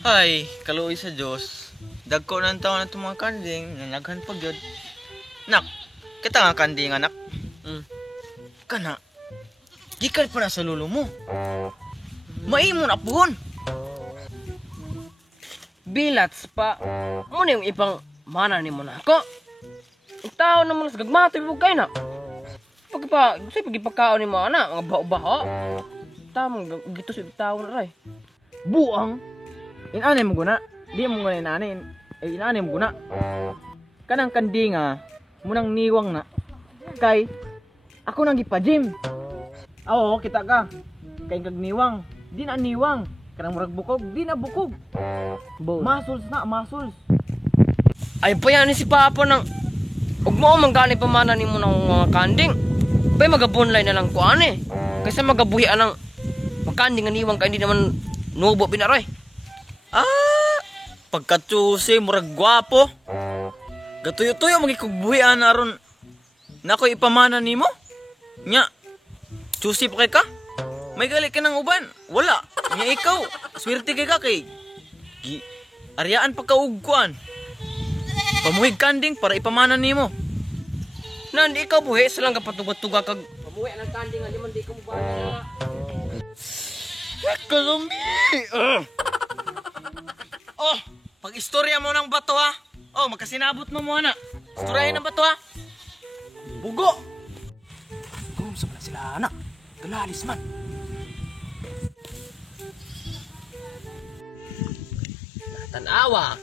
Hay, kaluoy sa Dios. Dagko ng taon na itong mga kanding, nanaghan pag yun. Nak, kita nga kanding anak. Kana, gikan pa na sa lulo mo. Maimo na puhon. Bilats pa. Muna yung ipang mana ni mo na ako. Ang tao naman sa gagmatoy mo kayo na. Gusto pagipakaon ni mo na, mga baho-baho. Tamang gito sa tao na ray. Buang. Inanay mo guna. Di mo guna inanay. Inanay mo guna. Kanang kandi nga, munang niwang na. Kay, ako nang gipa-gym. Oo, kita ka. Kay kagniwang. Di na niwang. Kanang murag bukog, di na bukog. Muscles na, muscles. Ay pa yan si Papa nang ug mo manggali pamana nimo ng mga kanding. Bay magabunlay na lang ko ani. Kasi magabuhian ng magkanding nga niwang kay hindi naman nubo binaray. Pagkatsusi, murag gwapo. Gatuyo-tuyo, magikugbuhian na ron. Nako ipamana nimo? Nya, tsusi pa kay ka? May gali ka ng uban. Wala. Nya ikaw, swerte kay ka kay. Aryaan pagkaugkuan. Pamuhig kanding para ipamana nimo. Nandi ikaw buhi silang kapatuga-tuga kag pamuhi ng kanding nga man di ka mubali na. Kalumbi! Oh, pag-istorya mo ng bato ha. Oh, magkasinabot mo muna. Istoryahin ng bato ha. Bugo! Kung sa pala sila anak, galalis man. Tanawa,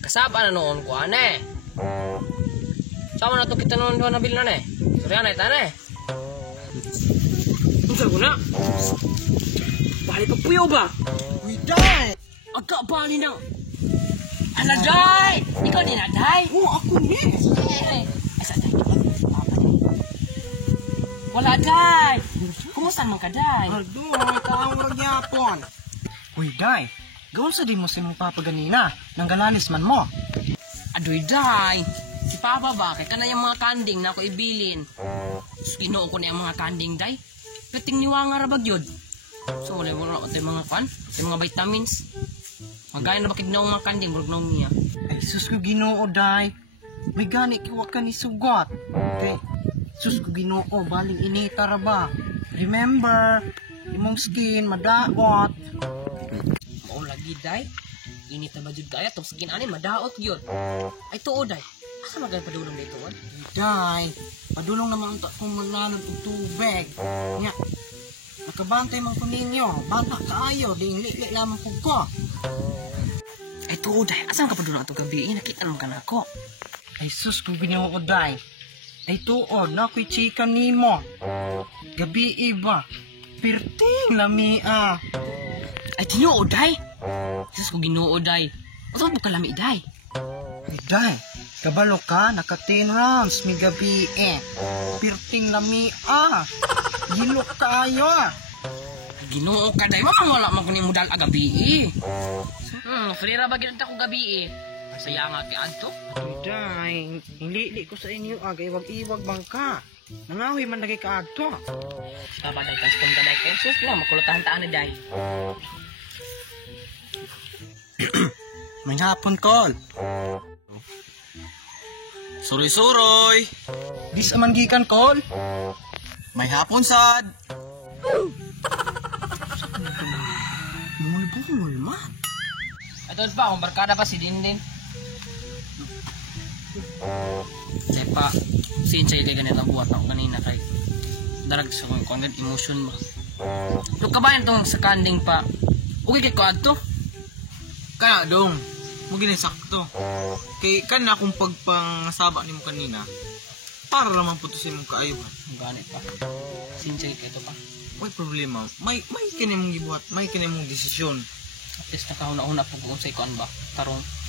kasaba na noon ko ane. Sama na to kita noon doon nabil na ne. Surya na itane. Unsa guna? Bali pagpuyo ba? Uy, day! Agka bali na. Ala day! Ikaw din na day? Oo, ako ni. Asa day? Wala day! Kumusta man ka day? Adoy, taong ragyapon. Uy, Day, gawin sa di mo sa mong papaganina, nang galalis man mo. Adoy day! Si Papa ba? Kaya ka na yung mga kanding na ako ibilin. Ginoo ko na yung mga kanding day. Kating niwa nga rabag yun. So wala mo na ito yung mga kwan, yung mga vitamins. Magaya na bakit na mga kanding, murag na niya. Ay, sus ko Ginoo, Day. May gani kiwa ka ni sugot. Okay, sus ko Ginoo, baling inita ra ba? Remember, imong skin, madaot. Mao lagi day. Init na ba jud kaya tong skin ani madaot gyud. Ay tuod day. Asa magay padulong dito wan? Day, padulong naman ta kung maglalod og tubig. Nya, nakabantay man ko ninyo, bata kaayo, ding lamang ko ko. Ay tuod day. Asa ka padulong atong gabi? Nakita naman ka na ako. Ay, sus ko Ginoo, Day. Ay tuod, na ako'y chika nimo. Gabi iba, pirting lamia. Ay tinuod day. Sus ko Ginoo day. Usa mo kalami day. Day, kabalo ka, naka 10 rounds, may gabi pirting lamia. Gilo kaayo. Ginoo ka day. Wala man kuning mudal agabi. Free ra ba gyud ta ko gabi Saya nga kay adto. Day, hindi ko sa inyo iwag-iwag bangka. Nangahoy man lagi ka adto. Kabaday kas kung gaday kay sus na makulutahan taan na day. May hapon, Col. Suroy-suroy! Dis aman gikan, Col. May hapon sad! Bumul ma. Ito pa, kung barkada pa si Dindin. Say pa, sinsay kay ganito ang buhat ako kanina kay darag sa kong emotion mo. Ito kabayan itong sa kanding pa. Okay kay ko adto? Kaya dong, mo ginisakto. Kay kana akong pagpangasaba nimo kanina, para naman putusin mo kaayuhan. Ang ganit pa. Sinsay kay ito pa. May problema. May kini mong gibuhat, may kini mong desisyon. At least nakauna-una po kung sa'yo kuan ba. Tarong.